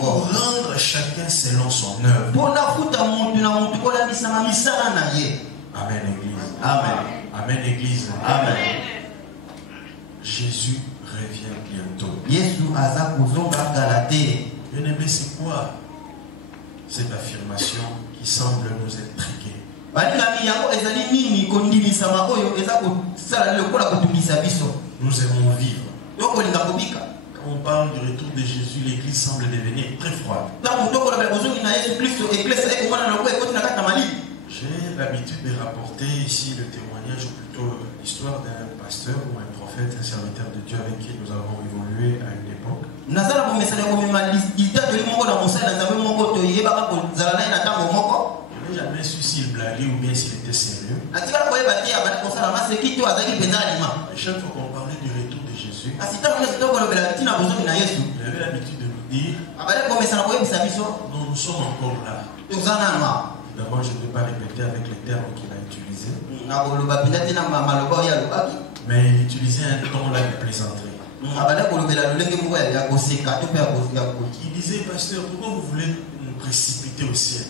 pour rendre chacun selon son œuvre. Amen, Église. Amen. Amen, Église. Amen. Jésus revient bientôt. Bien-aimé, c'est quoi cette affirmation qui semble nous intriguer? Nous aimons vivre. Quand on parle du retour de Jésus, l'Église semble devenir très froide. J'ai l'habitude de rapporter ici le témoignage, ou plutôt l'histoire d'un pasteur ou un prophète, un serviteur de Dieu avec qui nous avons évolué à une époque. Je n'ai jamais su s'il blaguait ou bien s'il était sérieux. Et chaque fois qu'on parlait du retour de Jésus, j'avais l'habitude de nous dire, non, nous sommes encore là. D'abord, je ne vais pas répéter avec les termes qu'il a utilisés. Mais il utilisait un ton là de plaisanterie. Il disait, pasteur, pourquoi vous voulez nous précipiter au ciel?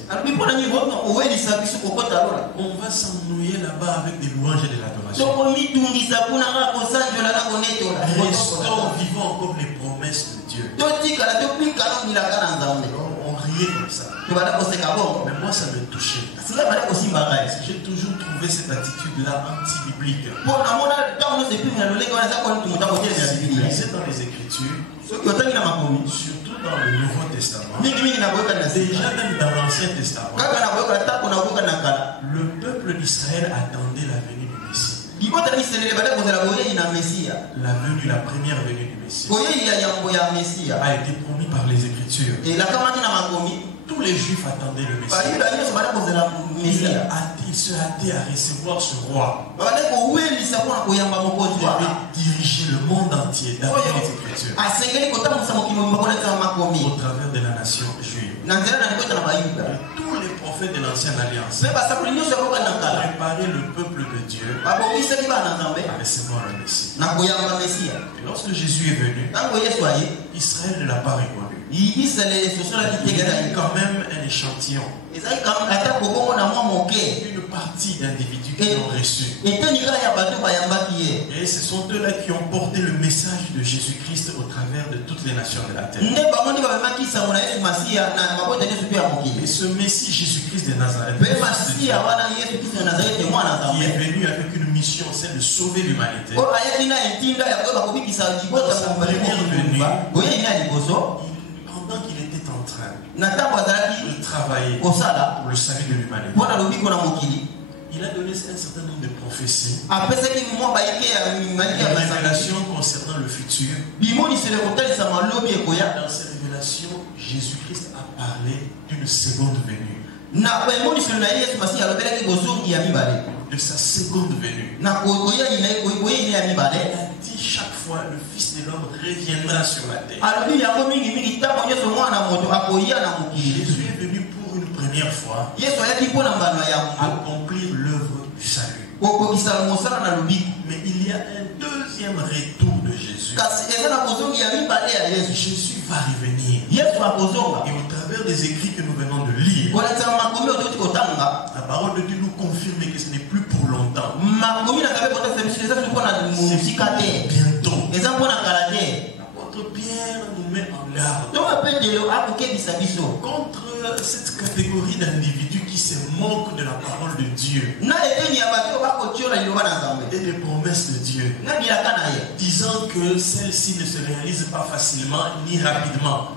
On va s'ennuyer là-bas avec des louanges et de l'adoration. Restons vivant encore les promesses de Dieu. On riait comme ça. Mais moi, ça me touchait. J'ai toujours trouvé cette attitude-là anti-biblique. Lisez dans les Écritures, surtout dans le Nouveau Testament, déjà même dans l'Ancien Testament, le peuple d'Israël attendait la venue du Messie. La première venue du Messie a été promis par les Écritures. Tous les Juifs attendaient le Messie. Il se hâtait à recevoir ce roi. Il avait dirigé le monde entier d'après les Écritures, au travers de la nation juive. Et tous les prophètes de l'Ancienne Alliance préparaient le peuple de Dieu à recevoir le Messie. Et lorsque Jésus est venu, Israël ne l'a pas reconnu. Il y a quand même un échantillon, une partie d'individus qui l'ont reçu. Et ce sont eux-là qui ont porté le message de Jésus-Christ au travers de toutes les nations de la terre. Et ce Messie Jésus-Christ de Nazareth, qui est venu avec une mission, celle de sauver l'humanité. Dans sa première venue, pendant qu'il était en train de travailler pour le salut de l'humanité, il a donné un certain nombre de prophéties, des révélations concernant le futur. Dans ces révélations, Jésus-Christ a parlé d'une seconde venue. De sa seconde venue. Il a dit chaque fois le Fils de l'homme reviendra sur la terre. Jésus est venu pour une première fois accomplir l'œuvre du salut. Mais il y a un deuxième retour de Jésus. Jésus va revenir. Et au travers des écrits que nous venons de lire, la parole de Dieu nous confirme que ce n'est plus pour longtemps. C'est bientôt. L'apôtre Pierre nous met en garde contre cette catégorie d'individus qui se moquent de la parole de Dieu et des promesses de Dieu, disant que celle-ci ne se réalise pas facilement ni rapidement.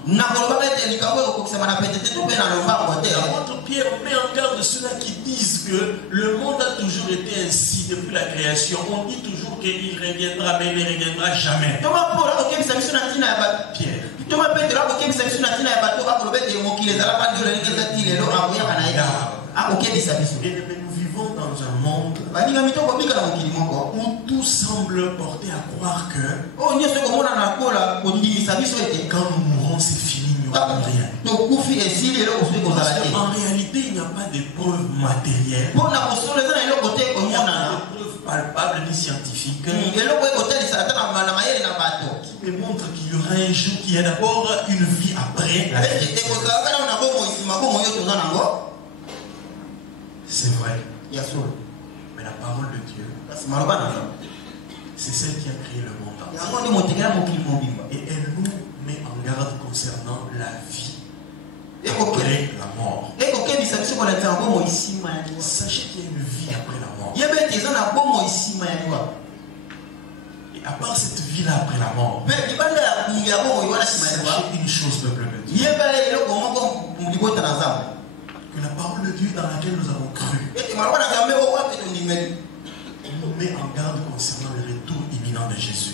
L'apôtre Pierre met en garde ceux-là qui disent que le monde a toujours été ainsi depuis la création. On dit toujours qu'il reviendra, mais il ne reviendra jamais. Pierre. Et nous vivons dans un monde où tout semble porter à croire que quand nous mourrons, c'est fini, il n'y aura plus rien. Parce qu'en réalité, il n'y a pas de preuves matérielles, il n'y a pas de preuves palpable ni scientifique qui démontre qu'il y aura un jour qu'il y a d'abord une vie après la vie. C'est vrai. Mais la parole de Dieu, c'est celle qui a créé le monde entier. Et elle nous met en garde concernant la vie après la mort. Sachez qu'il y a une vie après la mort. Et à part cette vie-là après la mort, sachez une chose, peuple de Dieu. Que la parole de Dieu dans laquelle nous avons cru nous met en garde concernant le retour imminent de Jésus.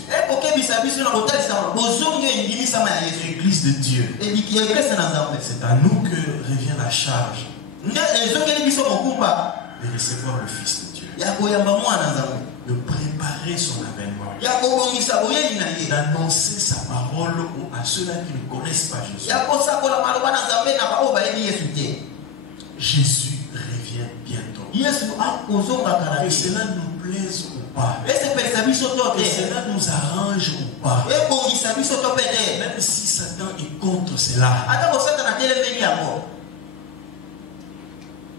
L'église de Dieu, c'est à nous que revient la charge de recevoir le Fils de Dieu, de préparer son avènement, d'annoncer sa parole à ceux-là qui ne connaissent pas Jésus. Jésus revient bientôt. Que cela nous plaise ou pas, que cela nous arrange ou pas, même si Satan est contre cela.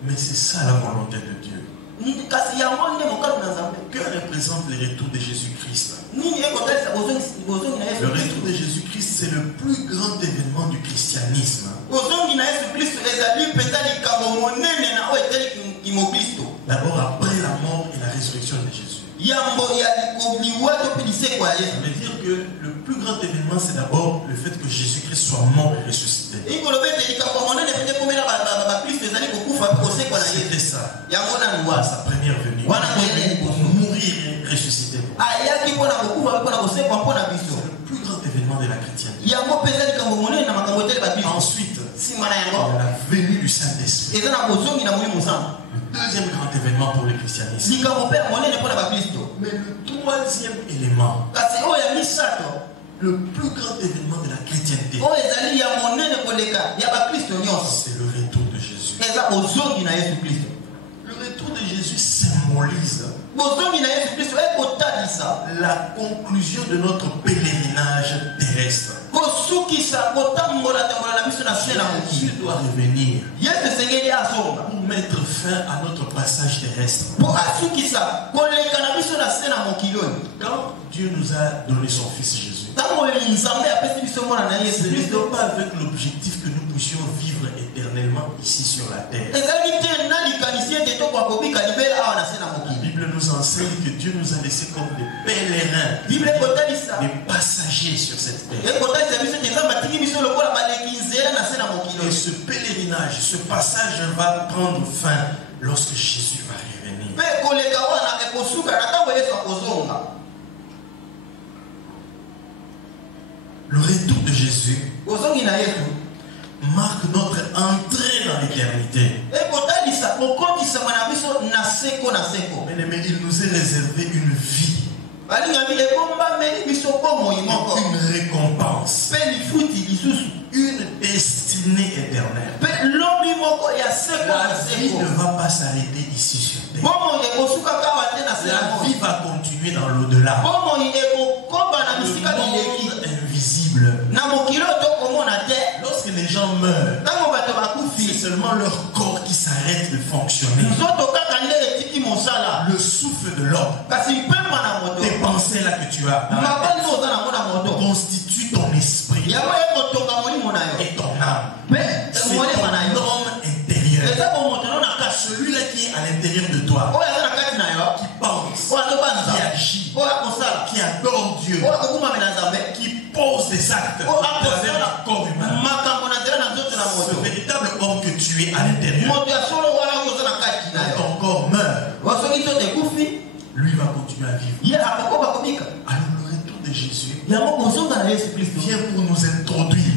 Mais c'est ça la volonté de Dieu. Que représente le retour de Jésus-Christ? Le retour de Jésus-Christ, c'est le plus grand événement du christianisme. D'abord après la mort et la résurrection de Jésus. Ça veut dire que le plus grand événement, c'est d'abord le fait que Jésus-Christ soit mort et ressuscité. C'était ça. Sa première venue. Pour mourir et ressusciter. C'est le plus grand événement de la chrétienté. Ensuite, il y a la venue du Saint-Esprit. Le deuxième grand événement pour le christianisme. Mais le troisième élément, le plus grand événement de la chrétienté, c'est le retour de Jésus. Le retour de Jésus symbolise la conclusion de notre pèlerinage terrestre. Jésus doit revenir pour mettre fin à notre passage terrestre. Quand Dieu nous a donné son Fils Jésus, ce n'était pas avec l'objectif que nous puissions vivre éternellement ici sur la terre. La Bible nous enseigne que Dieu nous a laissés comme des pèlerins, des passagers sur cette terre. Et ce pèlerinage, ce passage va prendre fin lorsque Jésus va revenir. Le retour de Jésus marque notre entrée dans l'éternité. Mais il nous est réservé une vie, une récompense, une destinée éternelle. La vie ne va pas s'arrêter ici sur terre. La vie va continuer dans l'au-delà. Le monde invisible. Lorsque les gens meurent, c'est seulement leur corps qui s'arrête de fonctionner. Le souffle de l'homme, tes pensées là que tu as, constitue ton esprit et ton âme. C'est ton homme intérieur. Celui-là qui est à l'intérieur de toi, qui pense, qui agit, qui adore Dieu, qui pose des actes à travers le corps humain. Ce véritable homme que tu es à l'intérieur, quand ton corps meurt, lui va continuer à vivre. Alors le retour de Jésus vient pour nous introduire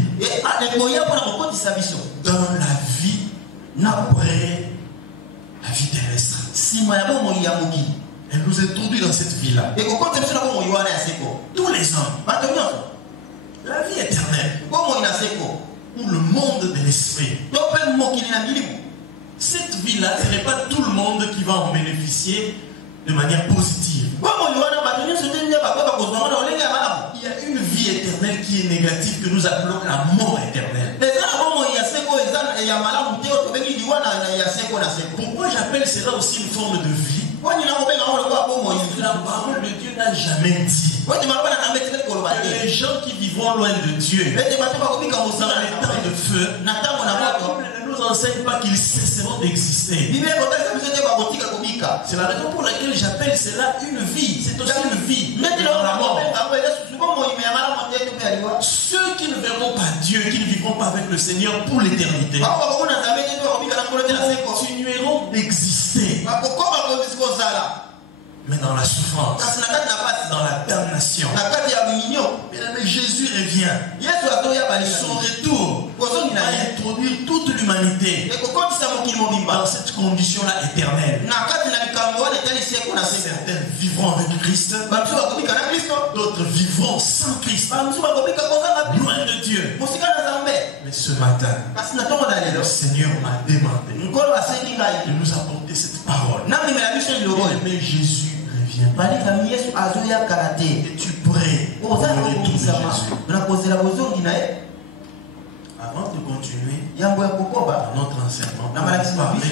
dans la vie après la vie terrestre. Elle nous introduit dans cette vie-là. Tous les hommes. La vie éternelle. Ou le monde de l'esprit. Cette vie-là, ce n'est pas tout le monde qui va en bénéficier de manière positive. Il y a une vie éternelle qui est négative que nous appelons la mort éternelle. Pourquoi j'appelle cela aussi une forme de vie? La parole de Dieu n'a jamais dit que les gens qui vivront loin de Dieu, dans les temps de feu, la Bible ne nous enseigne pas qu'ils cesseront d'exister. C'est la raison pour laquelle j'appelle cela une vie. C'est aussi une vie. Mais dans la mort, ceux qui ne verront pas Dieu, qui ne vivront pas avec le Seigneur pour l'éternité, continueront d'exister. Mais dans la souffrance, dans la damnation. Mais Jésus revient. Son retour va introduire toute l'humanité dans cette condition-là éternelle. Certains vivront avec Christ, d'autres vivront sans Christ, loin de Dieu. Mais ce matin, le Seigneur m'a demandé de nous apporter cette parole. Mais Jésus revient. Es-tu prêt pour le retour de Jésus? Avant de continuer dans notre enseignement, on va parler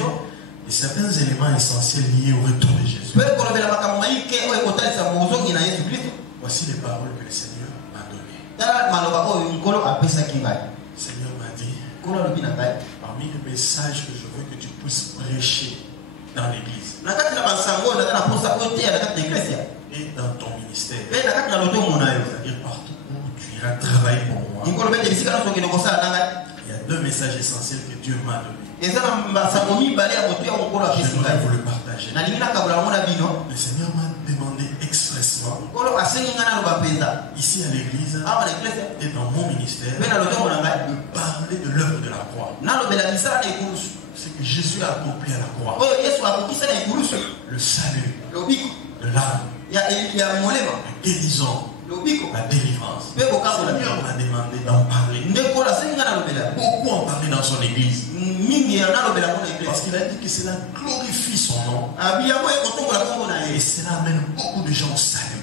de certains éléments essentiels liés au retour de Jésus. Voici les paroles que le Seigneur m'a données. Le Seigneur m'a dit, parmi les messages que je veux que tu puisses prêcher dans l'église et dans ton ministère, c'est-à-dire partout où tu iras travailler pour moi, il y a deux messages essentiels que Dieu m'a donnés. Je voudrais vous le partager. Le Seigneur m'a demandé expressement, ici à l'église et dans mon ministère, de parler de l'œuvre de la croix. C'est que Jésus a accompli à la croix. Le salut de l'âme, la guérison, la délivrance. Le Seigneur m'a demandé d'en parler. Beaucoup en parler dans son église. Parce qu'il a dit que cela glorifie son nom. Et cela amène beaucoup de gens au salut.